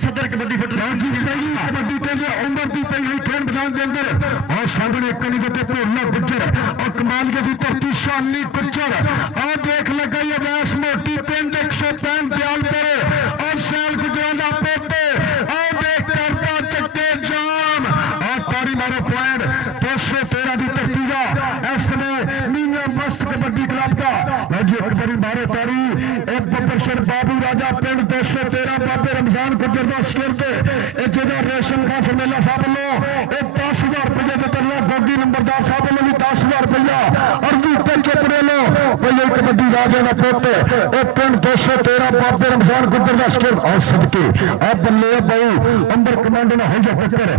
सदर कबड्डी कबड्डी उम्र की पई हुई खेल मैदान के अंदर और सामने कनिगते भोला गुज्जर और कमालिया की धरती शानी गुज्जर और देख लगा ये व्यास मोटी पिंड 165 दयालपुर और शैल गुजरान का पोते और देख करता चक्के जाम और तारी मारो पॉइंट 213 की धरती का इसमें मीना मस्त कबड्डी क्लब का एक बारी मारो तारी एक बब्बर बाबू राजा पिंड 213 बाबे रमजान गुजर का स्किल जो रेशम खास मेला साहब लो 10,000 रुपये के तरला गोगी नंबरदार साहब लो भी 10,000 रुपया अर्जी पे चुपड़े लो भाई कबड्डी राजा का पोते एक पिंड 213 बाबे रमजान गुजर का स्किल और सदके अब बल्ले बहु अंबर कमांडो ने हो गया टक्कर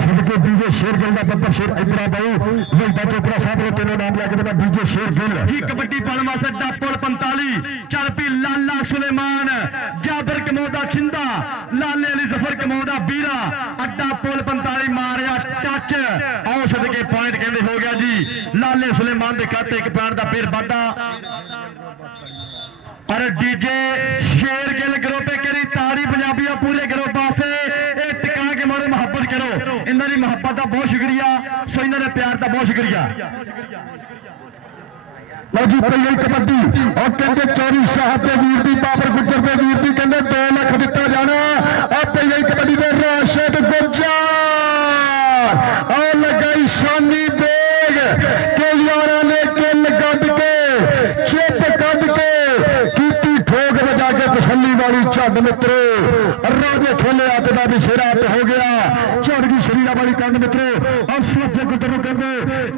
सदके डीजे शेर गिल का बब्बर शेर इबरा बाऊ वहीदा चोपड़ा साहब ने तीनों नाम लेके देना डीजे शेर गिल जी कबड्डी पालमा सड्डा पुल 45 चल पी लाला सुलेमान जाबर कमौदा छिंदा लाले अली जफर कमौदा बीरा अड्डा पुल 45 मारिया टच आओ सदके पॉइंट कहते हो गया जी लाले सुलेमान के खाते एक पैर का फिर वाधा और डीजे शेर गिल ग्रुप करी तारी पंजाबियों पूरे ग्रुप वास्ते टिका के मारो मुहब्बत करो इन्हों की मुहब्बत का बहुत शुक्रिया सो इन्होंने प्यार का बहुत शुक्रिया लो जी पहले कबड्डी और कहते चौरी साहब के वीर दी बाबर गुजर के वीर दी कहते 2 लाख दिता जाना और पहले कबड्डी में राशिद गुज्जर और लगाई शानी बेग के यारा ने किल कद के चिप कद के कीती ठोक बजा के तसल्ली वाली झड मित्रो राजे खेले आते का भी सिरा हो गया चौड़गी शरीरा वाली कंड मित्रो और सुरजे गुजर कहते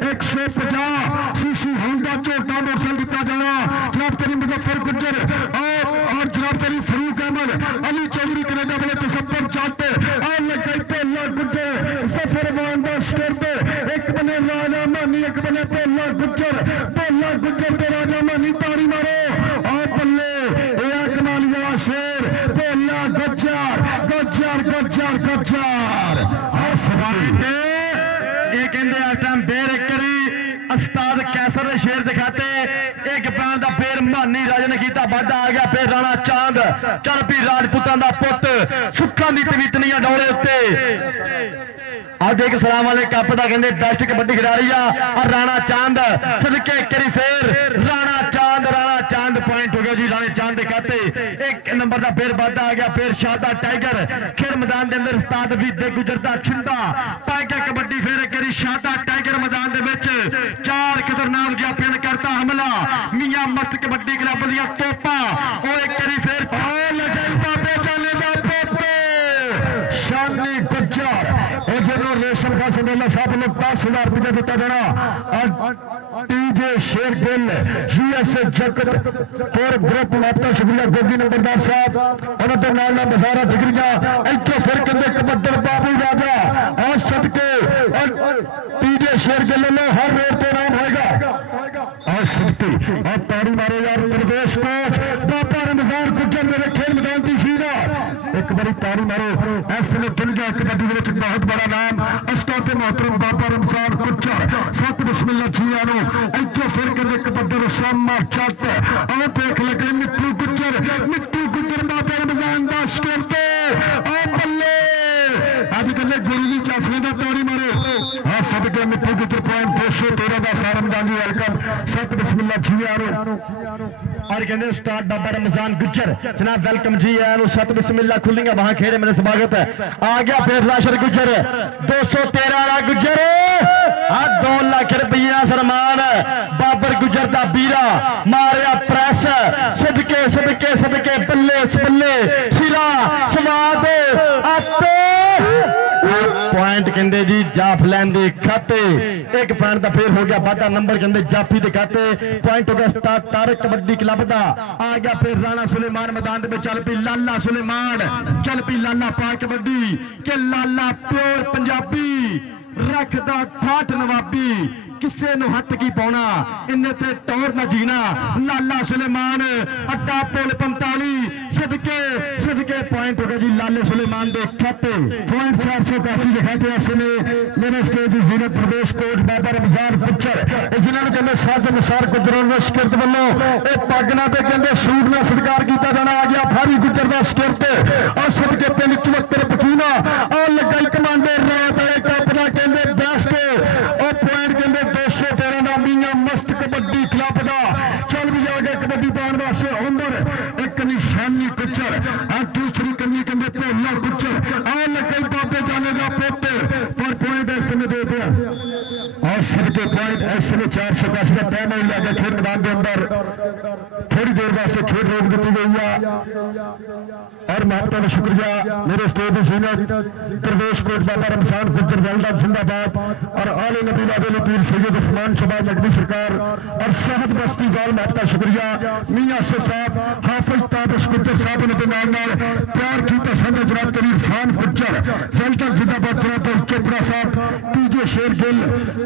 150 सीसी होंडा झोटा मोटरसाइकिल दिता जाना जनाब करीम मुजफ्फर गुज्जर और जनाब करीम फरूक अहमद अली चौधरी कनेडा वाले तसब्बर चाहते और लगाई भोला गुज्जर सफर वांदा करते एक बने राजा मानी एक बने भोला गुज्जर ते राजा मानी तारी मारो और बल्ले कमालिया शेर भोला गुज्जर गुज्जर गुज्जर गुज्जर ये कहते इस टाइम बेर करी उस्ताद कैसर ने शेर दिखाते एक पैन का फिर मानी राजा ने किया वाधा आ गया फिर राणा चांद चल पी राजपूतों का पुत सुखा की तवीतनिया डोले उत्ते आज एक सलाम वाले कप का कहते बेस्ट कबड्डी खिलाड़ी और राणा चांद सदके करी फिर राणा चांद पॉइंट हो गया जी राणा चांद के खाते एक नंबर का फिर वाधा आ गया फिर शादा टाइगर खेल मैदान के अंदर उस्ताद विदे गुजरता छिंदा पाई के कबड्डी फिर करी शादा टाइगर मैदान के 4 खतरनाक जिहा पिन करता हमला मियां मस्त कबड्डी क्लब दियां तोपा और एक करी फिर बाबे चले शानी गुज्जर जो रेशम का संदेला साहब लोग 10,000 रुपये दिता जाना और डीजे शेर गिल यूएसए जगत और ग्रुप आपका शुक्रिया गोगी नंबरदार साहब उन्होंने नाल बजारा डिग्रिया इतने फिर कहते कबड्डर बाबू राजा और सदके डीजे शेर गिल लो हर रोड पे नाम होगा और सदके और तारी मारो यार प्रदेश कोच बाबा रमजान गुज्जर मेरे खेल मैदान की सीधा एक बारी तारी मारो ऐसे दुनिया कबड्डी में बहुत बड़ा नाम उस्ताद मोहतरम बाबा रमजान गुज्जर सत बिस्मिल्लाह जी इतने फिर कहते कबड्डर सामा चट और देख लगे मिट्टू गुज्जर बाबा रमजान दास करते और बल्ले अज कल गुरु की चासनी का तारी मारो हाँ सबके मिट्टू गुज्जर पॉइंट 213 का सार रमजान जी वेलकम सत बिस्मिल्लाह जी और कहते उस्ताद बाबा रमजान गुज्जर जनाब वेलकम जी आया सत बिस्मिल्लाह खुलेंगे वहां खेड़े मेरे स्वागत है आ गया फिर राशर गुज्जर 213 वाला गुज्जर 2 लाख रुपया सन्मान बाबर गुज्जर का बीरा मारिया प्रेस सदके सदके सदके बल्ले बल्ले सिरा समाद पॉइंट कहते जी जाफलैन के खाते एक पॉइंट का फिर हो गया वाधा नंबर कहते जाफी के खाते पॉइंट हो गया उस्ताद तारक कबड्डी क्लब का आ गया फिर राणा सुलेमान मैदान में चल पी लाला सुलेमान चल पी लाला पा कबड्डी के लाला प्योर पंजाबी रखदा ठाठ नवाबी किसे नु हथ की पाना इन्हें ते टौर न जीना लाला सुलेमान अड्डा पुल 45 सदके सदके पॉइंट हो गया जी लाले सुलेमान दे खाते पॉइंट 481 दिखाते हैं इसने मेरे स्टेज जीरो प्रदेश कोच बाबा रमजान पुच्चर जिन्होंने कहते साज अनुसार गुजरों का शिकरत वालों पगना ते कहते सूट का सत्कार किया जाना आ गया भारी गुजर का शिकरत और सदके पिंड चवक्कर पकीना और लगाई कमांडर रात वाले कप का कहते बेस्ट और पॉइंट कहते 213 का मीया मस्त कबड्डी क्लब का चल भी जाएगा कबड्डी पाने वास्ते उम्र एक निशानी कुचर और दूसरी कन्नी कहते भोला कुचर और लगाई बाबे जाने का पुत पर पॉइंट ऐसे में दे दिया और सबके पॉइंट ऐसे में 482 का टाइम नहीं लगा खेल मैदान के अंदर थोड़ी देर वास्ते खेल रोक दी गई है और महत्व का शुक्रिया मेरे स्टेज सीनियर प्रदेश कोच बाबा रमजान गुजर वेल्डा जिंदाबाद और आले नबी वाले पीर सैयद उस्मान शबाज अगली सरकार और शहद बस्ती वाल महत्व शुक्रिया मियां से साहब हाफिज ताबिश गुजर साहब ने नाल प्यार किया साडा जनाब करीर खान गुजर वेल्डा जिंदाबाद जनाब चोपड़ा साहब पीजे शेर गिल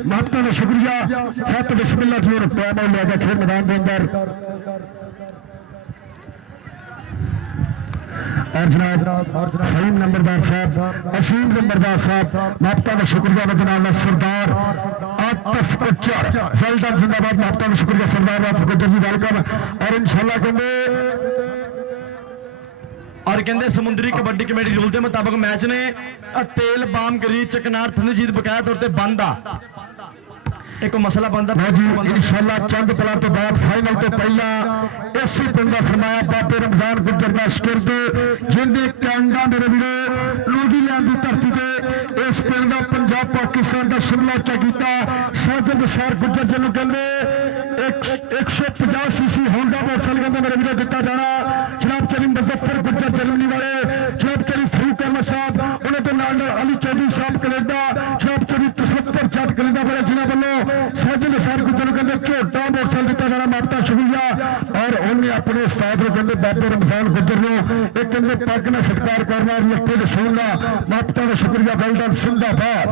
महत्व का शुक्रिया सत बिस्मिल्लाह जी और पैमा लिया खेल मैदान के अंदर और जनाब फहीम नंबरदार साहब असीम नंबरदार साहब महत्व का शुक्रिया जनाब सरदार आतिफ कुचर वेल्डन जिंदाबाद महत्व का शुक्रिया सरदार आतिफ कुचर जी वेलकम और इंशाल्लाह कहते और कहते समुद्री कबड्डी कमेटी रूल के मुताबिक मैच ने तेल बाम गरीज चकनार थंजीत बकाया तौर पर बंद आ एक मसला बनता जी इंशाल्लाह चंद पलों तो बाद फाइनल तो पहला इसी पिंड का फरमाया बाबे रमजान गुजर का शिकरद जिंदे कैनेडा मेरे वीरो न्यूजीलैंड की धरती से इस पिंड का पंजाब पाकिस्तान का शिमला किया साजद निसार गुजर जिन्होंने कहते 150 सीसी होंडा मोटरसाइकिल कहते मेरे वीरो दिता जाना जनाब करीम मुजफ्फर गुजर जर्मनी वाले जनाब करीम फरूक अहमद साहब उन्होंने तो नाल अली चौधरी साहब कनेडा जनाब करीम तसफ्फर जट कनेडा वाले जिन्होंने वालों साजद निसार गुजर कहते झोटा मोटरसाइकिल दिता जाना महत्व शुक्रिया और उन्हें अपने उस्ताद को कहते बाबे रमजान गुजर एक कहते पग ने सत्कार करना लट्ठे सुनना महत्व का शुक्रिया वेल्डन जिंदाबाद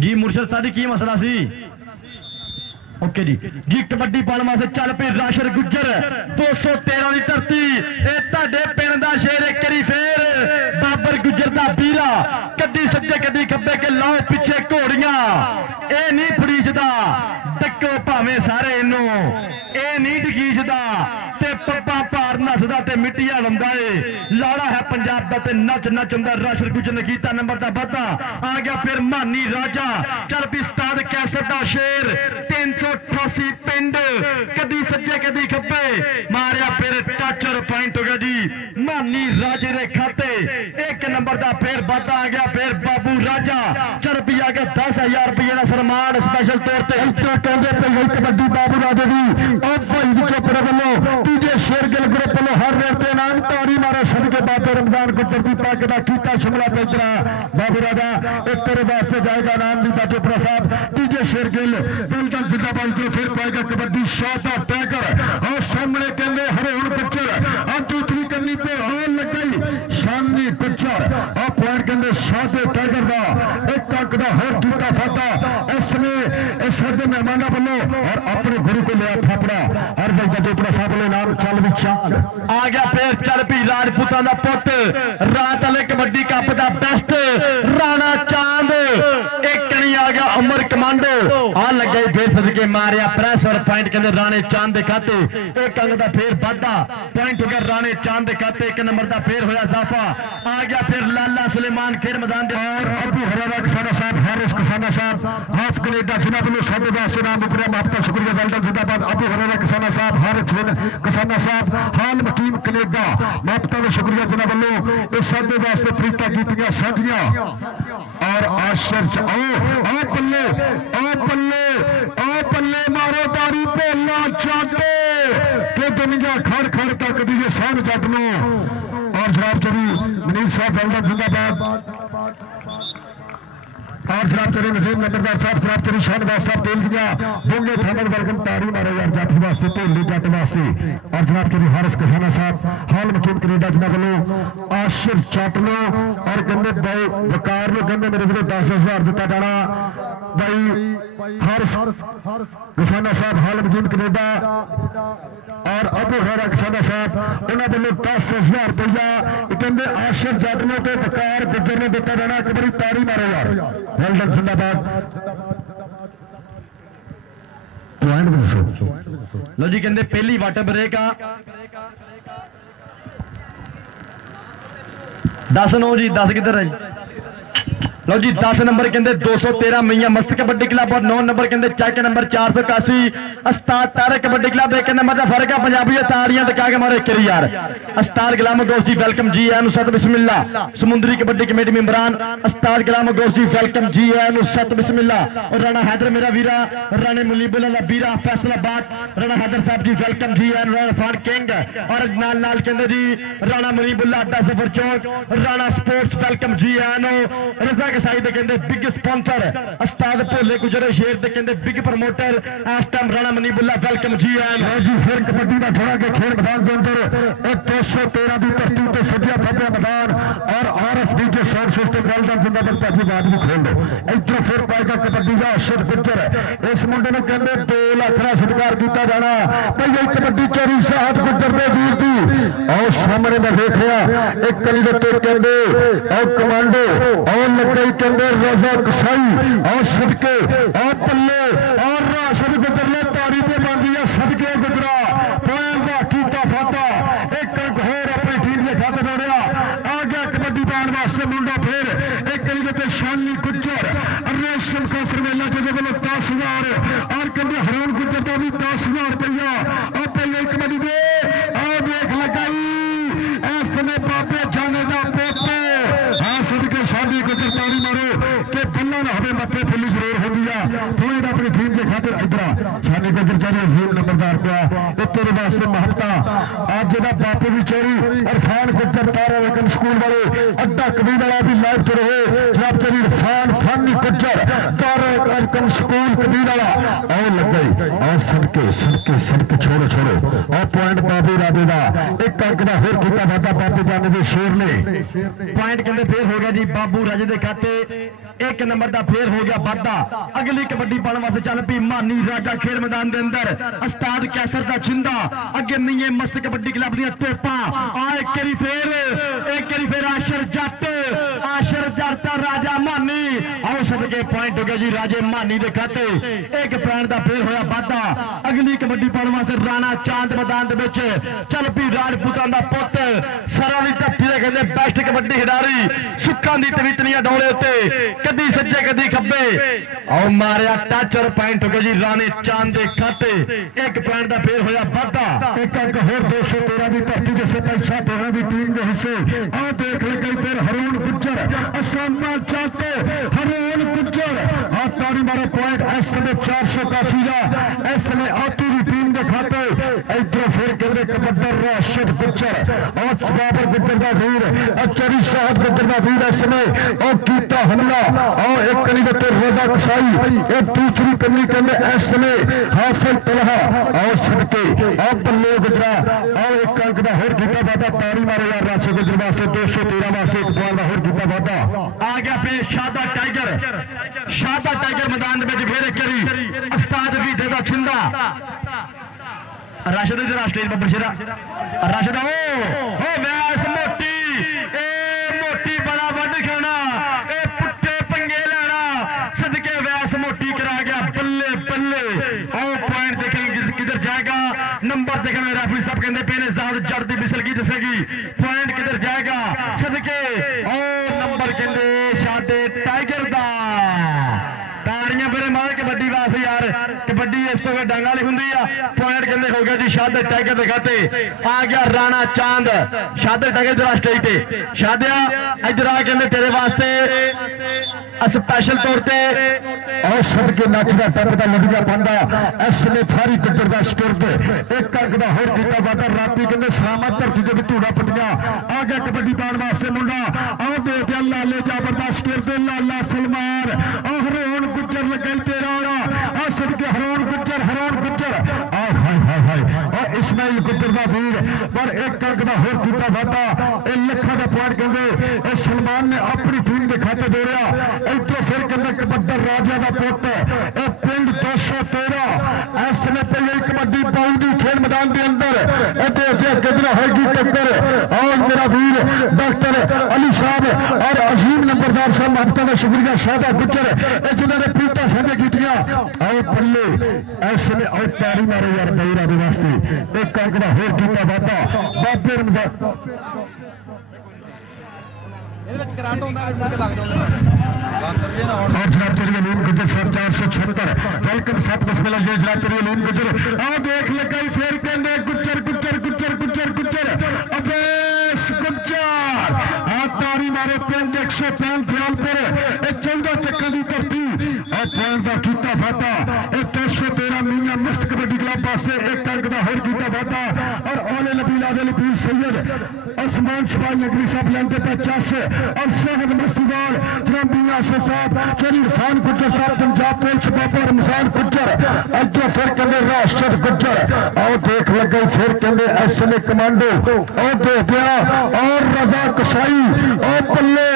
जी मुर्शद साहब की मसला सी ओके जी कबड्डी पाने वास्ते चल पे राशर गुजर 213 की धरती पिंड का शेर एक करी फेर बाबर गुजर का बीरा कदी सज्जे कदी खब्बे के लाओ पिछे घोड़ियां ए नहीं फड़ीचदा डको भावे सारे इनू ए नहीं डकीचदा ते पप्पा भार नसदा ते मिट्टिया लंदा है लाड़ा है पंजाब का ते नच नच हुंदा राशर गुजर ने कीता नंबर का वाधा आ गया फिर मानी राजा चल भी उस्ताद कैसर का शेर 388 पिंड कदी सज्जे कदी खब्बे मारिया फिर टच और पॉइंट हो गया जी मानी राजे के खाते एक नंबर का फिर वाधा आ गया फिर बाबू राजा चल भी आ गया 10,000 रुपये का सन्मान स्पेशल तौर पर कहते कबड्डी बाबू राजे की चोपड़े वालों तीजे शेर गिल ग्रुप वालों हर रेट के नाम तारी मारा सदके बाबे रमजान गुजर की पग का कीता शिमला पेचरा बाबू राजा एक तेरे वास्ते जाएगा नाम दीता चोपड़ा साहब तीजे शेर गिल बिल्कुल जिंदाबाद को फिर पाएगा कबड्डी शाटा टैकर और सामने कहते हरे हुण पिक्चर और दूसरी कन्नी पे और लग गई शानी पिक्चर और पॉइंट कहते शाटे टैकर का एक अंक का होर कीता फाटा इसने इस हद मेहमान वालों और अपने गुरु को लिया थापड़ा हर जगह चोपड़ा साहब ने नाम चल भी चांद आ गया फिर चल भी राजपूतां दा पुत रात वाले कबड्डी कप दा बेस्ट राणा चांद एक कनी आ गया अमर कमांडो आ लग गई फिर सदके मारिया प्रेस और पॉइंट कहते राणे चांद के खाते एक अंक का फिर वाधा पॉइंट हो गया राणे चांद के खाते एक नंबर का फिर होया इजाफा आ गया फिर लाला सुलेमान खेल मैदान दे और अबू हरारा किसाना साहब हारिस किसाना साहब हाफ कनेडा जिन्होंने वालों साडे वास्ते नाम उपरिया महत्व शुक्रिया वेल्डन जिंदाबाद अबू हरारा किसाना साहब हारिस किसाना साहब हाल मकीम कनेडा महत्व शुक्रिया जिन्होंने वालों इस साडे वास्ते प्रीता कीतियां साझियां और आश्चर्य आओ बल्ले बल्ले मारो तारी भोला चाटे के दुनिया खड़ खड़ तक दी सहन जट नो और जनाब चौधरी मनीष साहब वेल्डन जिंदाबाद और जनाब चौधरी नजीम नंबरदार साहब जनाब चौधरी शाहनवाज साहब तेल दिया बोंगे थानल वेलकम तारी मारे यार जाति वास्ते तेली जट वास्ते और जनाब चौधरी हारिस किसाना साहब हाल मकीन कनेडा जिन्होंने वालों आशिर चट लो और कहते वकार लो कहते मेरे को 10,000 दिता जाना भाई हर किसाना साहब हालमदीन कनेडा और अबू हरा किसाना साहब उन्होंने 10,000 रुपया कहते आशिर जट ने तो वकार गुजर ने दिता जाना। एक बारी तारी मारो यार, वेल डन जिंदाबाद। लो जी कहते पहली वाटर ब्रेक आ 10-9 जी 10 किधर है जी। लो जी 10 नंबर कहते 213 मियां मस्त कबड्डी क्लब और 9 नंबर कहते चैक नंबर 481 उस्ताद तारक कबड्डी क्लब। एक नंबर का फर्क है पंजाबी ताड़ियां दिखा के मारे एक यार। उस्ताद गुलाम गोश जी वेलकम जी एन सत बिस्मिल्ला। समुद्री कबड्डी कमेटी मेंबरान उस्ताद गुलाम गोश जी वेलकम जी एन सत बिस्मिल्ला। और राणा हैदर मेरा वीरा, राणे मुनीबुल्ला बीरा फैसलाबाद राणा हैदर साहब जी वेलकम जी एन। राणा फान किंग और नाल नाल कहते जी राणा मुनीबुल्ला अड्डा सफर चौक Rana sports welcome G N. रजा कसाई दे कहते बिग स्पॉन्सर उस्ताद भोले गुजरे शेर दे कहते बिग प्रमोटर इस time Rana मुनीबुल्ला welcome G N. जी फिर कबड्डी का थोड़ा के खेल मैदान के अंदर 213 की धरती पे सज्जा खब्बा मैदान और RFD के साउंड सिस्टम वेलडन जिंदाबाद भाजी बात भी खोल दो। इधर फिर पाएगा कबड्डी का अशर गुजर इस मुंडे ने कहते 2 लाख का सत्कार किया जाना। भाई ये कबड्डी चोरी साहब गुजर दे वीर दी और सामने मैं देख रहा एक कली दे तो कहते और कमांडो और लगे कहते रजा कसाई और सदके और पल्ले और राशद गुजर ने तारी पे बांधी है सदके गुजरा पॉइंट का कीता फाता एक अंक होर अपनी टीम के खाते दौड़िया आ गया कबड्डी पाने वास्ते मुंडा फिर एक कली दे शानी गुजर रेशम कौसर मेला के बोलो 10,000 और कहते हरान गुजर का भी 10,000 रुपया और पहले कबड्डी दे और देख लगाई ऐसे बाबे जाने का पोते हाँ सदके शादी गुजर तारी मारो के बल्ला ना हमें मत्थे फुली जरूर हो गया पॉइंट अपनी टीम के खातिर इधर शानी गुजर चाहे अजीम नंबरदार को तेरे वास्ते महत्ता आज जरा बापू की चोरी इरफान गुजर तारा लेकिन स्कूल वाले अड्डा कबीर वाला भी लाइव तो रहे जनाब तेरी इरफान फानी गुजर तारा वेलकम स्कूल कबीर वाला और लग गई और सदके सदके सदके छोड़ो छोड़ो और पॉइंट बाबू राबे का एक अंक का होर किया वादा बाबू जाने के शेर ने पॉइंट कहते फिर हो गया जी बाबू राजे के खाते। एक नंबर का फिर हो गया वादा। अगली कबड्डी पाने वास्ते चल पी मानी राजा खेल मैदान के अंदर उस्ताद कैसर का छिंदा अगे मीए मस्त कबड्डी क्लब दी तोपा आ एक फिर आशर जट राजा मानी आओ सदके पॉइंट हो गया जी राजे मानी के खाते। एक पॉइंट का फिर होया वादा। अगली कबड्डी पाने वास्ते राणा चांद मैदान चल पी राजपूतां दा पुत सरां दी धरती दे कहंदे बेस्ट कबड्डी खिडारी सुक्कां दी तवीतनियां डोले उत्ते कदी सज्जे कदी खब्बे आओ मारिया टच और पॉइंट हो गया जी राणे चांद के खाते। एक पॉइंट का फिर होया वादा। एक अंक होर 213 की धरती के सिपाही दोनों की टीम के हिस्से आओ देख ले गई फिर हरून गुजर असामा चाहते हरून गुजर आ तारी मारो पॉइंट इस समय 481 का इस समय आती की टीम के खाते। इधर फिर कहते कबड्डर राशिद गुजर और बाबर गुजर का वीर चौरी साहब गुजर का वीर इस समय और कीता हमला और एक कनी के रजा कसाई एक दूसरी कनी कहते इस समय हाफिज तलहा और सदके और बल्ले गुजरा और एक अंक का होर किया वादा। तारी मारो यार राशि गुजर वास्ते 213 वास्ते एक पॉइंट का होर किया वादा। आ गया फिर शादा टाइगर मैदान में फिर एक करी उस्ताद भी देगा छिंदा राशिद स्टेज पर बशेरा राशिद ओ वैस मोटी बड़ा वड खाना ए पुट्टे पंगे लेना सदके वैस मोटी करा गया बल्ले बल्ले। आओ पॉइंट देखेंगे किधर जाएगा नंबर देखेंगे रेफरी साहब कहते पे ने ज़्यादा जड़ दी बिसल की दसेगी पॉइंट किधर जाएगा सदके और नंबर कहते शादे टाइगर दा ताड़ियां फिर मार कबड्डी वास्ते यार कबड्डी इस तो डांगा नहीं होंगी पॉइंट कहते हो गया जी शादे टाइगर के खाते। आ गया राणा चांद शादे टाइगर इधर स्टेज पे शादिया इधर आ कहते तेरे वास्ते स्पेशल तौर पर और सदके नचदा टपदा लड़िया पांदा इसने थारी गुजर का स्टुरद एक अंक का होर किया वादा। राती कहते सलामत धरती के धूड़ा पटिया आ गया कबड्डी पाने वास्ते मुंडा आओ दे दिया लाले जबरदस्त स्टुरद लाला सलमान और हरोन गुजर लगे तेरा आ सदके हरोन गुजर आ हाय हाय हाय और इस्माइल गुजर का वीर पर एक अंक का होर किया वादा लखा का पॉइंट कहते सलमान ने अपनी टीम के खाते दौड़िया इधरों फिर कहते कबड्डर राजा का पुत पिंड 213 इस समय पहले कबड्डी पाई की खेल मैदान के अंदर किधर होगी टक्कर और मेरा वीर डॉक्टर अली साहब और अजीम नंबरदार साहब महबूबा का शुक्रिया शादा गुजर जिन्होंने पीटा साझे की और पल्ले ऐसे में और तारी मारे यार दौरा वास्ते एक अंक का होर किया वादा बाबे रमजान और जनाब तेरी अलीम गुजर साहब 476 वेलकम साहब बिस्मिल्लाह जी जनाब तेरी अलीम गुजर आओ देख लगा फिर कहने गुजर गुजर गुजर गुजर गुजर अबेस गुजर तारी मारे पिंड 105 दयालपुर चौदह चक्कर की धरती और पॉइंट का किया वादा 213 मीना मुफ्त कबड्डी क्लब पास एक अंक का होर किया वादा और औले नबील आदिल पीर सैयद आसमान शबाई नगरी साहब लेंगे 50 और शहद मस्तुगाल जनाब मियां आसिफ साहब चरी इरफान गुजर साहब पंजाब पुलिस बाबा रमजान गुजर अजो फिर कहते राशिद गुजर और देख लगे फिर कहते एसएमए कमांडो और दे दिया और रजा कसाई और पल्ले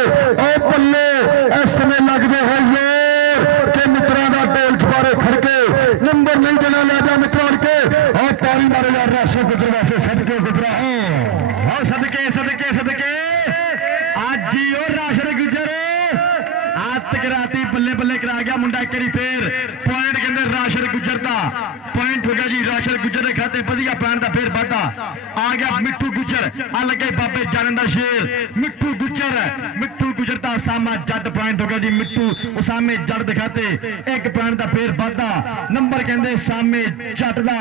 एसएमए लगते हो जोर के मित्रों का टोल छुपारे खड़के नंबर नहीं देना ले जा मित्रों के और तारी मारे यार राशिद गुजर वैसे सदके गुजरा और सदके सदके सदके आज जी और राशिद गुजर तक राती बल्ले बल्ले करा गया मुंडा एक बारी फिर पॉइंट कहते राशिद गुजर का पॉइंट हो गया जी राशिद गुजर के खाते वधिया पैन का फिर वाधा आ गया मिट्ठू गुजर आ लगे बाबे जान का शेर मिट्ठू गुजर का उसामा जट पॉइंट हो गया जी मिट्ठू उसामे जट दिखाते एक पॉइंट का फिर वाधा नंबर कहते सामे जट का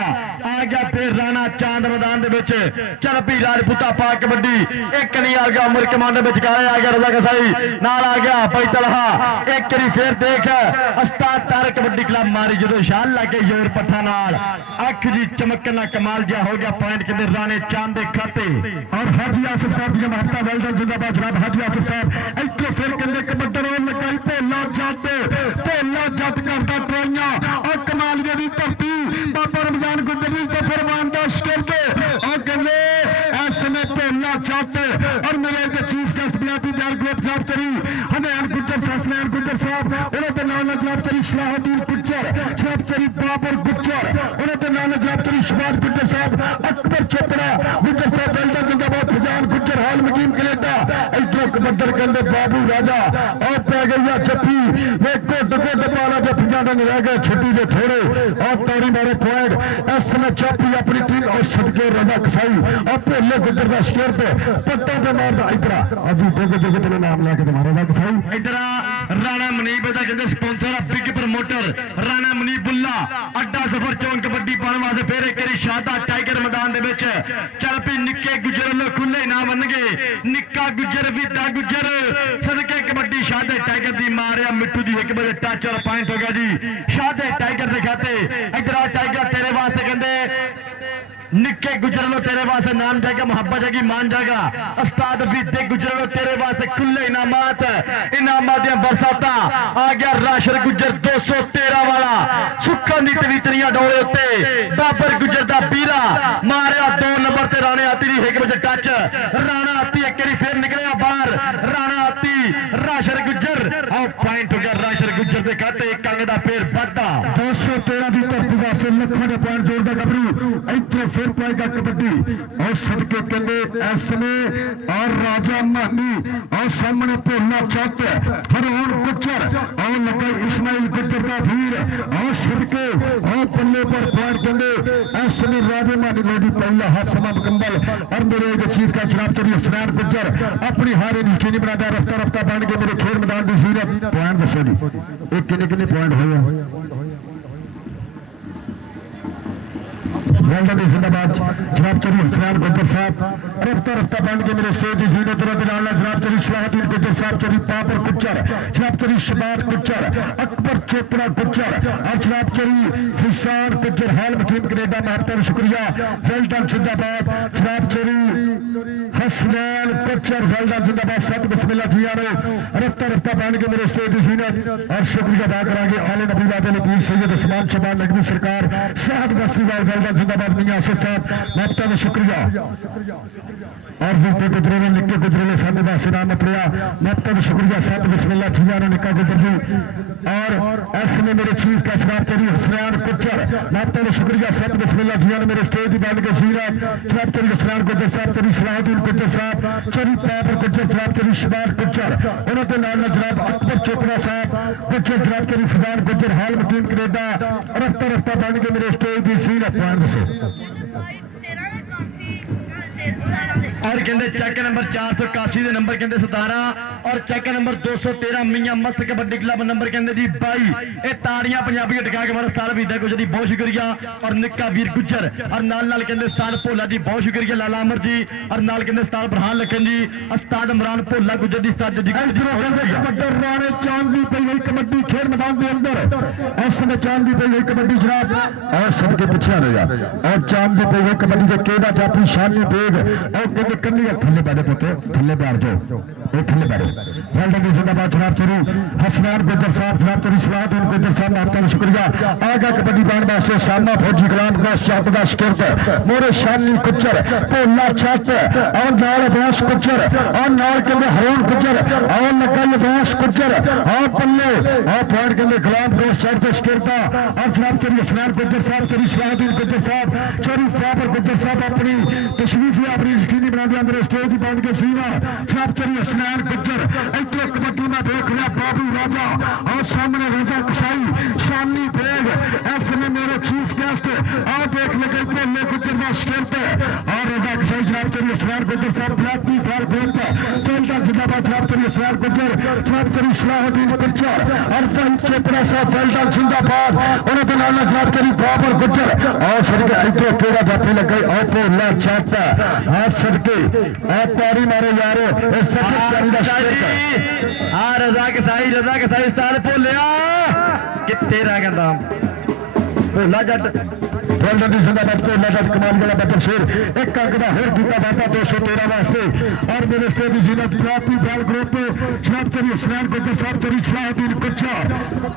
आ गया फिर राणा चांद मैदान चल पी राजपूता पा कबड्डी एक नहीं आ गया उमर कमान आ गया रजा कसाई नाल आ गया भाई तलहा एक करी फिर देख उस्ताद तार कबड्डी क्लब मारी जो शाल लाके जोर पट्ठा नाल अख जी चमकना कमाल जा हो गया पॉइंट कहते राणे चांद के खाते और हाजी आसिफ साहब की महत्ता वेल्डन जिंदाबाद जनाब हाजी आसिफ साहब एक फिर कहते कबड्डर लगाई भोला जट करता ट्रोइयां और कमालिया की धरती बाबा रमजान गुजर तो फरमानदाश करके और कहते ऐसे भोला जट और मेरे चीफ गेस्ट बिलाती प्यार ग्रुप जनाब करी हनैन गुजर ससनैन गुजर साहब उन्होंने नाम जनाब करी सलाहुद्दीन गुजर जनाब करी बाबर गुजर उन्होंने नाम जनाब करी शबाज गुजर साहब अकबर चोपड़ा गुजर साहब वेल्डन जिंदाबाद फजान गुजर हाल मकीम कनेडा इधरों कबड्डर कहते बाबू राजा और पै गई जफ्फी वे गुड पाला जफ्फियां का नहीं रह गए छुट्टी के थोड़े और तारी मारे पॉइंट इस समय चौपी अपनी टीम और सदके रजा कसाई और भोले गुजर का शिकर पे पट्टा पे मारदा इधर अभी जो नाम लेके तुम्हारा रजा कसाई इधर राणा मनीब का कहते स्पॉन्सर बिग प्रमोटर राणा मनीबुल्ला अड्डा सफर चौन कबड्डी पाने वास्ते फिर एक बारी शादा टाइगर मैदान चल पी निक्के गुजर खुले इनाम बनगे निक्का गुजर विदा गुजर सदके कबड्डी शादे टाइगर दी मारिया मिट्टू दी एक बजे टच और पॉइंट हो गया जी शादे टाइगर दे खाते इधर टाइगर तेरे वास्ते कहते निक्के गुजर लो तेरे वास्ते नाम जाएगा मुहब्बत जाएगी मान जाएगा उस्ताद बीते गुजर लो तेरे वास्ते खुले इनामात बरसाता आ गया राशिद गुजर 213 वाला सुखा दी तवीतरियां डोले उत्ते बाबर गुजर दा बीरा मारिया 2 नंबर ते राणे आती दी एक बजे टच राणा आती एक बारी फिर निकलिया बाहर राणा आती राशिद गुजर और पॉइंट हो गया राशिद गुजर दे खाते एक अंग दा फिर वाधा 213 दी धरती वास्ते लखों दे पॉइंट जोड़दा गबरू इधर फिर पाएगा कबड्डी और सदके कहते ऐसने और राजा मानी और सामने भोला चट हरौन गुजर और लगा इस्माइल गुजर का वीर और सदके और पल्ले पर पॉइंट कहते ऐसने राजा मानी लोधी पहला हाथ समा मुकम्मल और मेरे चीफ का जनाब चली हसनैन गुजर अपनी हारे नीचे नहीं बनाता रफ्ता रफ्ता बन के मेरे खेल मैदान की सीरत पॉइंट दसो जी एक किन्ने पॉइंट होया जिंदाबाद जनाब चली हसनैन गुजर साहब रफ्ता रफ्ता बन के मेरे स्टेज की सीरत जनाब चली सलाहुद्दीन गुजर साहब चली बाबर गुजर जनाब चली शबाज गुजर अकबर चोपड़ा गुजर और जनाब चली फिसान गुजर हाल मकीम कनेडा महत्ता शुक्रिया वेल्डन जिंदाबाद जनाब चली हसनैन गुजर वेल्डन जिंदाबाद सब बिस्मिल्लाह जी रफ्ता रफ्ता बन के मेरे स्टेज की सीरत और शुक्रिया अदा करेंगे आले नबी वादे पीर सैयद उस्मान शबान नकवी सरकार साहब बस्ती वाल वेल्डन जिंदाबाद मियां आसिफ साहब महबूबा का शुक्रिया और विरते गुजरे ने निक्के गुजरे ने सामने वास्ते नाम अपरिया महबूबा का शुक्रिया साहब बिस्मिल्लाह जिया ने निक्का गुजर जी और ऐसे मेरे चीफ का जनाब तेरी हुसैन कुचर महबूबा का शुक्रिया साहब बिस्मिल्लाह जिया ने मेरे स्टेज की बात के सीरा जनाब तेरी हुसैन गुजर साहब तेरी सलाहुद्दीन गुजर साहब चोरी पापर गुजर जनाब तेरी शबान गुजर उन्होंने नाम जनाब अकबर चोपड़ा साहब गुजर जनाब तेरी फजान गुजर हाल मकीन कनेडा रफ्ता रफ्ता बन के मेरे स्टेज की सीरा पॉइंट दसो और कहते चेक नंबर 481 नंबर कहते 17 और चेक नंबर 213 मियां मस्त कबड्डी क्लब नंबर कहते जी 22 ये ताड़ियां पंजाबी टका के मारा स्टार बीदा गुजर जी बहुत शुक्रिया और निक्का वीर गुजर और नाल नाल कहते स्टार भोला जी बहुत शुक्रिया लाला अमर जी और नाल कहते स्टार बरहान लखन जी उस्ताद इमरान भोला गुजर जी स्टार जी राणे चांदी पई गई कबड्डी खेल मैदान के अंदर इस समय चांदी पई गई कबड्डी जनाब और सबके पीछे रहा और चांदी पई गई कबड्डी के केड़ा जाती शानी बेग और कहते कन्नी थल्ले बैठे पुत्र थल्ले बैठ जाओ एक थल्ले बैठो वेल्डन जिंदाबाद जनाब चोरी हसनैन गुजर साहब जनाब चोरी सलाहुद्दीन गुजर साहब आपका शुक्रिया आगा कबड्डी बाण वास्ते सामना फौजी गुलाम का शब्द का शिकरत मोरे शानी कुचर भोला छत और नाल अभ्यास कुचर और नाल कहते हरून कुचर और नकल अभ्यास कुचर और पल्ले और पॉइंट कहते गुलाम का शब्द का शिकरता और जनाब चोरी हसनैन गुजर साहब चोरी सलाहुद्दीन गुजर साहब चोरी फापर गुजर साहब अपनी तशरीफ अपनी यकीनी बनाते अंदर स्टेज की बंद के सीना जनाब चोरी हसनैन गुजर इधर कबड्डी में देख लिया बाबू राजा और सामने राजा कसाई शानी बेग ऐसे में मेरे चीफ गेस्ट और देख लगे भोले गुजर का शिकरत और राजा कसाई जनाब चोरी हसनैन गुजर साहब ब्लैकी फाल ग्रुप चलता जिंदाबाद जनाब चोरी हसनैन गुजर जनाब चोरी सलाहुद्दीन गुजर और भाई चोपड़ा साहब फैल्टा जिंदाबाद उन्होंने नाम जनाब चोरी बाबर गुजर और सड़के इधर केड़ा जाते लगे और भोला छत हाँ सड़के और तारी मारो यारो इस सब हाँ रजा कसाई स्टार भोलिया कितने रह गया भोला जट जिंदाबाद भोला जट कमाल वाला बदर शेर एक अंक का होर किया वादा 213 वास्ते और मेरे स्टेज जीनत प्राप्ति बैल ग्रुप जनाब चोरी हसनैन गुजर साहब चोरी सलाहुद्दीन गुजर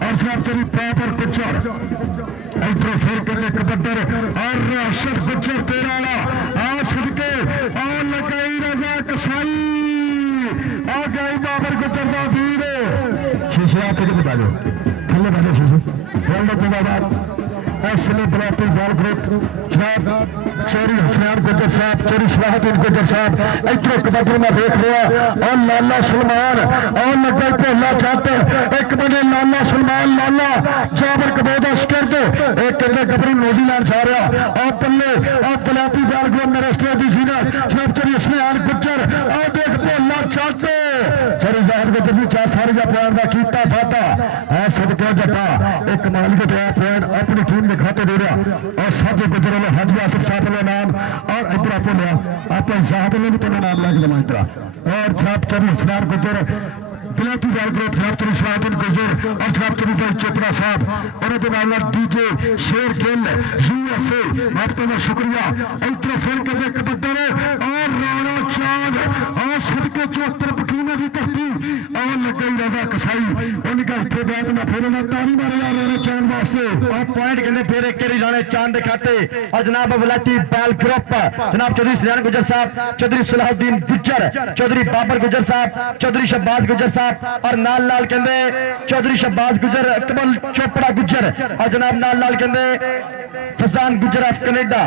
और जनाब चोरी पापर गुजर इधर फिर कहते कबड्डर और राशिद गुजर तेरा वाला आ सदके और लगाई रजा कसाई आ गई बाबर गुजर का वीर शीशे आप बाजो थले बाजो शीशे बोलने के बाद ऐसे ब्लॉकिंग बॉल ग्रुप जनाब चोरी हसनैन गुजर साहब चोरी सलाहुद्दीन गुजर साहब इधर कबड्डी में देख रहा और लाला सलमान और नगर भोला छत एक बने लाला सलमान लाला जाबर कबोदा शिकरत एक कहते गबरू न्यूजीलैंड जा रहा और पल्ले और पलाती बॉल ग्रुप मेरे स्टेज की जीनत जनाब चोरी हसनैन गुजर और देख भोला छत चोरी जाहिर गुजर जी चार सारे पॉइंट का कीता फाता हाँ सदके जटा एक कमाल के पॉइंट अपनी टीम के खाते दे रहा और साथ गुजर हाजी आसिफ साहब ने नाम और इधर आप लिया आप साहब ने भी तेना नाम लग जमा इधर और जनाब चोरी हसनैन गुजर बिलाती बाल ग्रुप जनाब चोरी सलाहुद्दीन गुजर और जनाब चोरी भाई चोपड़ा साहब और डीजे शेर गिल यूएसए आपका का शुक्रिया इधर फिर कहते कबड्डर और राणा चांद और सदके 74 बकीना की धरती और लगे राजा कसाई उनका इतने बैठ में फिर तारी मारे यार राणा चांद वास्ते और पॉइंट कहते फिर एक राणे चांद खाते और जनाब बिलाती बाल ग्रुप जनाब चौधरी हसनैन गुजर साहब चौधरी सलाहुद्दीन गुजर चौधरी बाबर गुजर साहब चौधरी शहबाज गुजर साहब और नाल नाल कहते चौधरी शहबाज गुजर कमल चोपड़ा गुजर और जनाब नाल नाल कहते फजान गुजर ऑफ कनेडा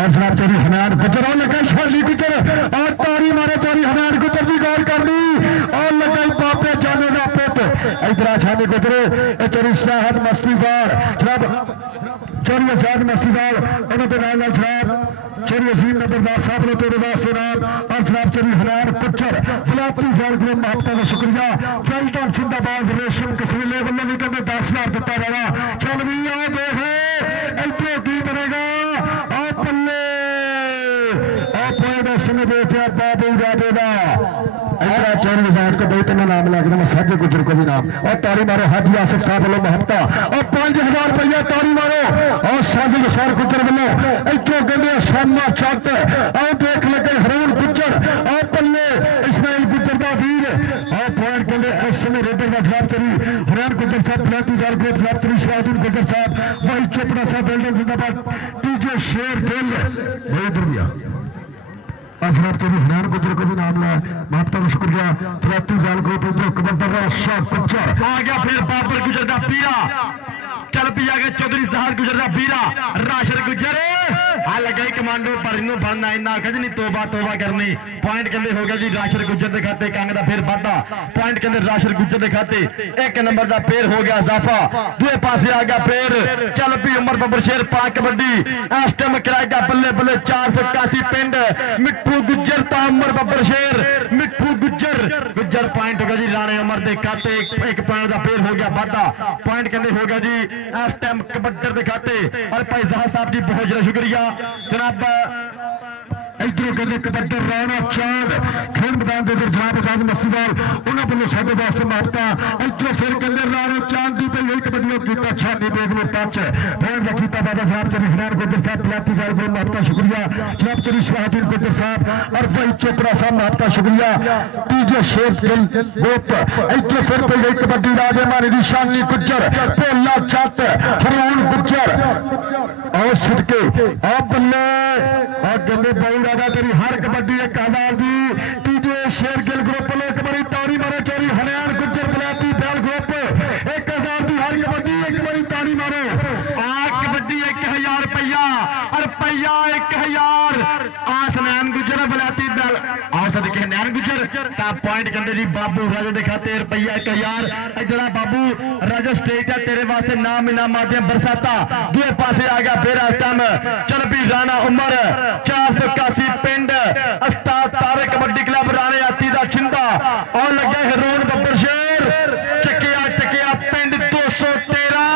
और जनाब चोरी हसनैन गुजर और लगा शाली गुजर और तारी मारे चोरी हसनैन गुजर की गौर कर ली और लगा पापे जाने का पुत इधर शाली गुजरे चोरी साहब मस्तीदार जनाब चोरी आजाद मस्तीदार उन्होंने नाम जनाब चोरी अजीम नंबरदार साहब ने तेरे वास्ते नाम और जनाब चोरी हसनैन गुजर गुलाबी फैल ग्रुप महबूबा का शुक्रिया फैल्टन जिंदाबाद रेशम कफीले वालों भी कहते 10,000 दिता रहा चल भी आ देखो इधर की बनेगा बाबू जादेगा चौरी रिजॉर्ट को बहुत नाम लग रहा साझे गुजर को भी नाम और तारी मारो हाजी आसिफ साहब वालों महबता और 5,000 रुपया तारी मारो और साजिद सर गुजर वालों इतों कहते सामा छत और देख लगे हरून गुजर और पल्ले इस्माइल गुजर का वीर और पॉइंट कहते इस समय रेडर का जवाब करी हरण गुजर साहब प्लाटी जाल को जवाब करी सलाहुद्दीन गुजर साहब वही चोपड़ा पासा बिल्डिंग जिंदाबाद टीजे शेर दिल बहुत दुनिया अजनब चली हरियाण गुजर को भी नाम लिया माता का शुक्रिया तलाती जाल को तो कबड्डर राशा गुजर आ गया फिर बाबर गुजर का पीरा चल पी आ गया चौधरी जहार गुजर का पीरा राशर गुजर आ लगे कमांडो पर इनू बनना इन्ना कज नहीं तोबा तोबा करनी पॉइंट कहते हो गया जी राशर गुजर के खाते कंग का फिर वाधा पॉइंट कहते राशर गुजर के खाते एक नंबर का पेर हो गया इजाफा दूसरे पासे आ गया पेर चल पी उमर बबर शेर पा कबड्डी इस टाइम कराएगा बल्ले बल्ले 481 पिंड मिठू गुजर ता उमर बबर शेर मिठू गुजर पॉइंट हो गया जी राणे उमर के खाते एक पॉइंट का पेर हो गया वाधा पॉइंट कहते हो गया जी इस टाइम कबड्डर के खाते और भाई जहां साहब जी बहुत ज्यादा शुक्रिया जनाब इधरों कहते कबड्डर राणा चांद खेल मैदान के जनाब आजाद मस्तीवाल उन्होंने वालों साढ़े वास्ते माफता इधरों फिर कहते राणा चांद की पहले ही कबड्डी किया छाती बेगलो टच पॉइंट का किया बाबा जनाब चरी हरियाण गुजर साहब पलाती जाल को माफता शुक्रिया जनाब चरी सलाहुद्दीन गुजर साहब और भाई चोपड़ा साहब माफता शुक्रिया टीजे शेर दिल ग्रुप इधरों फिर पहले कबड्डी राजे मारी निशानी गुजर भोला चट हरून गुजर और सदके आ बल्ले और गंदे बाउल तेरी हर कबड्डी 1000 दी टीजे शेर गिल ग्रुप लो एक बारी ताड़ी मारो चोरी हरियाण गुजर बलाती बैल ग्रुप 1000 दी हर कबड्डी एक बारी ताड़ी मारो आ कबड्डी 1000 रुपया और रुपया 1000 आसनैन गुजर बलाती बैल आओ सदके नैन गुजर ता पॉइंट कहते जी बाबू राजा के खाते रुपया 1000 इधर बाबू राजा स्टेट है तेरे वास्ते नाम इनाम माध्यम बरसाता दूसरे पासे आ गया फिर आस्टम चल भी राणा उमर 481 पिंड अस्ताद तारे कबड्डी क्लब राणे आती का छिंदा और लगे हरून बब्बर शेर चकिया पिंड 213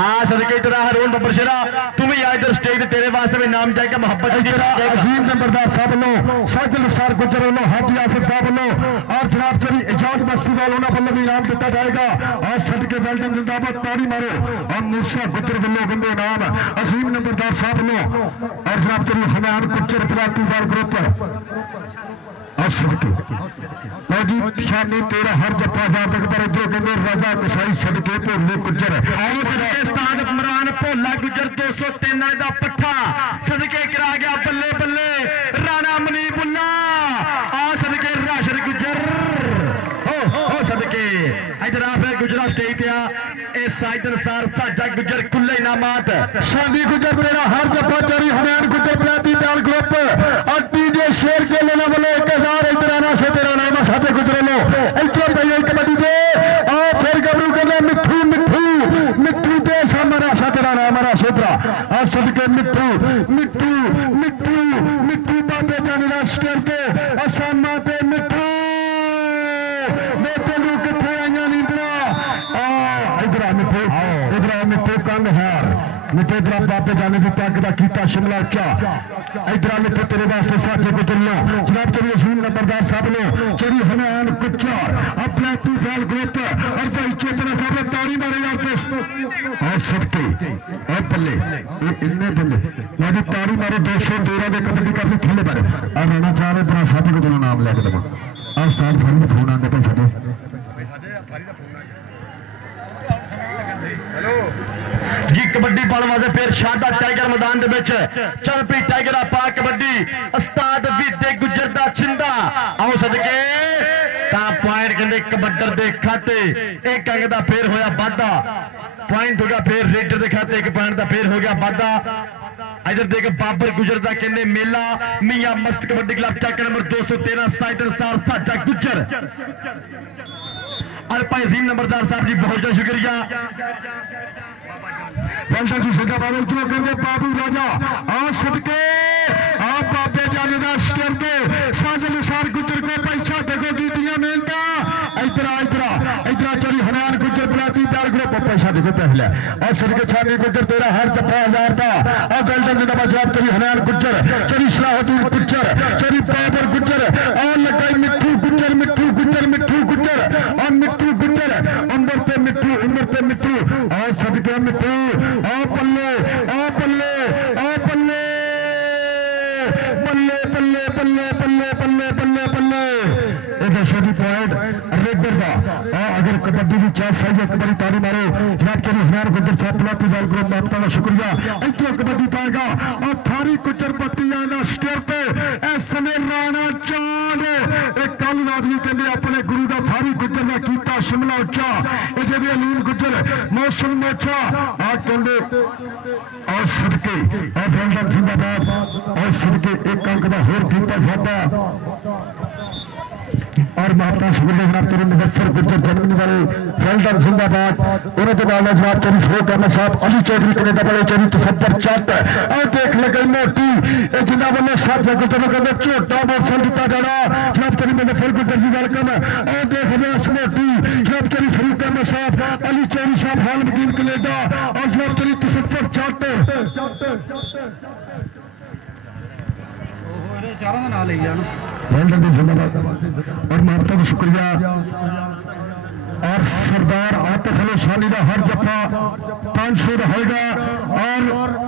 आ सदके तेरा हरून बब्बर शेरा तुम ही इधर स्टेज तेरे वास्ते भी नाम जाएगा मोहब्बत अजीम नंबरदार साहब लो साजिद निसार गुजर लो हाजी आसिफ साहब लो और जनाब चली इजाज मस्ती वालों वालों भी इनाम दिता जाएगा और सदके वेल्डन जिंदाबाद ताड़ी मारो और मूसा गुजर वालों गंदे नाम अजीम नंबरदार साहब लो और जनाब चली हरियाण गुजर पलाती जाल ग्रुप और सदके जी शानी तेरा हर जफा साहब तक पर इधर कहते राजा कसाई सदके भोले गुजर उस्ताद इमरान भोला गुजर 203 का पट्ठा सदके करा गया बल्ले बल्ले राणा मनीबुल्ला आ सदके राशर गुजर हो सदके इधर आ फिर गुजरात स्टेट आ साइदन सार साजा गुजर कुल्ले इनामात शादी गुजर तेरा हर जफा चोरी हरियाण गुजर बलाती बैल ग्रुप और टीजे शेर के लेना बोले 1000 इधर आना से तेरा नाम साथे गुजरे लो इधर भैया कबड्डी दे और फिर गबरू कहते मिठू मिठू मिठू दे हमारा साथरा नाम हमारा क्षेत्रा और सदके मिठू मिठू मिठू मिठू बाबे जाने राश करके असामा पे मिठू मैं तेलू किथे आइया नींदरा इधर मिठू कंग हार मिठे इधर बाबे जाने की तक का कीता शिमला चा इधर मिठे तेरे वास्ते साथे गुजरना जनाब तेरी अजीम नंबरदार साहब ने चोरी हरियाण गुजर अपना तू फैल ग्रुप और भाई चेतना साहब ने ताड़ी मारे यार और सबके और बल्ले इन्ने बल्ले मेरी ताड़ी मारे 213 के कबड्डी करनी खेले पर और रहना चाह रहे बड़ा साथी को तेरा नाम लेके देवा आज स्टार्ट फोन में फोन आंदे पे साथे जी कबड्डी पाने वास्ते फिर शादा टाइगर मैदान चल पी टाइगर पा कबड्डी उस्ताद विदे गुजर दा छिंदा आओ सदके ता पॉइंट कहते कबड्डर दे खाते एक अंग दा फिर होया वाधा पॉइंट हो गया फिर रेडर दे खाते एक पॉइंट दा फिर हो गया वाधा इधर देख बाबर गुजर दा कहने मेला मियां मस्त कबड्डी क्लब चक नंबर 213 साइदन सार साजा गुजर और भाई अजीम नंबरदार साहब जी बहुत बहुत शुक्रिया जी सीधा बाबू उतरो करके बाबू राजा आ सदके आप बाबे जाने का शिकर दे साजन सार गुजर को पैसा देखो कीतियां मेहनता इधर चोरी हरियाण गुजर बलाती बैल ग्रुप पैसा देखो पहले और सदके छानी गुजर तेरा हर जफा 1000 का और गलत जिंदाबाद जवाब चोरी हरियाण गुजर चोरी सलाहुद्दीन गुजर चोरी बाबर गुजर और लगाई मिठू गुजर मिठू गुजर मिठू गुजर और मिठू गुजर उम्र पे मिठू और सदके मिठू ओ बल्ले बल्ले बल्ले बल्ले बल्ले बल्ले बल्ले बल्ले बल्ले दशो की पॉइंट रेडर का अगर कबड्डी की चांस आई एक बारी तारी मारो जनाब के हरियाणा गुजर साहब जाल ग्रुप आपका शुक्रिया इतनी कबड्डी पाएगा और थारी गुजर पट्टियां का स्टेर पे इस समय राणा चांद एक कल आदमी कहते अपने गुरु का थारी गुजर का कीता शिमला उच्चा ये भी अलीम गुजर मौसम मोचा आ कहते और सदके और रंजन जिंदाबाद और सदके एक अंक का होर कीता जाता और माता सुबह जनाब तेरे मुजफ्फर गुजर जन्मने वाले फैल्डर जिंदाबाद उन्होंने बाद जनाब तेरी शो करना साहब अली चौधरी कनेडा वाले चौधरी तसब्बर चट और देख लगे मोटी जिन्होंने वाले साथ गुजर कहते झोटा मोटरसाइकिल दिता जाना जनाब तेरी मुजफ्फर गुजर जी वेलकम और देख रहे इस मोटी जनाब तेरी फरीक अहमद साहब अली चौधरी साहब हाल मकीन कनेडा और जनाब तेरी तसब्बर चट और माता का शुक्रिया और सरदार आतिफ अली शानी का हर जफा 500 रहेगा और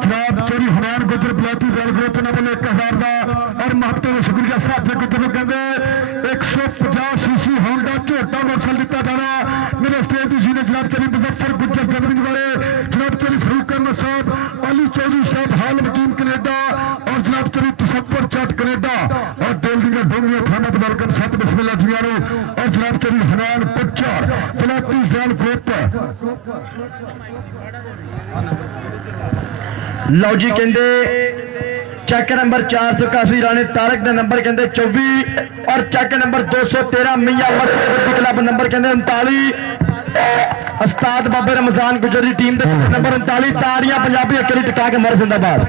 जनाब चोरी हरियाणा गुजर बलाती जल ग्रुप ने बोले 1000 का और महत्व का शुक्रिया साहब जी गुजर कहते 150 सीसी होंडा झोटा मोटरसाइकिल दिता जाना मेरे स्टेज जी ने जनाब चोरी मुजफ्फर गुजर जर्मनी वाले जनाब चोरी फरूक अहमद साहब अली चौधरी साहब हाल मकीन कनेडा और जनाब चोरी तसब्बर चट कनेडा और डेलडिंगा डोंगी अहमद वेलकम सत बिस्मिल्लाह जियारो और जनाब चोरी हनान पुच्चर बलाती जल ग्रुप लो जी कहते चैक नंबर 481 राणे तारक ने नंबर कहते 24 और चैक नंबर 213 मियां कबड्डी क्लब नंबर कहते 39 उस्ताद बाबे रमजान गुजर की टीम नंबर 39 ताड़ियां पंजाबी अकली टिका के मर जिंदाबाद।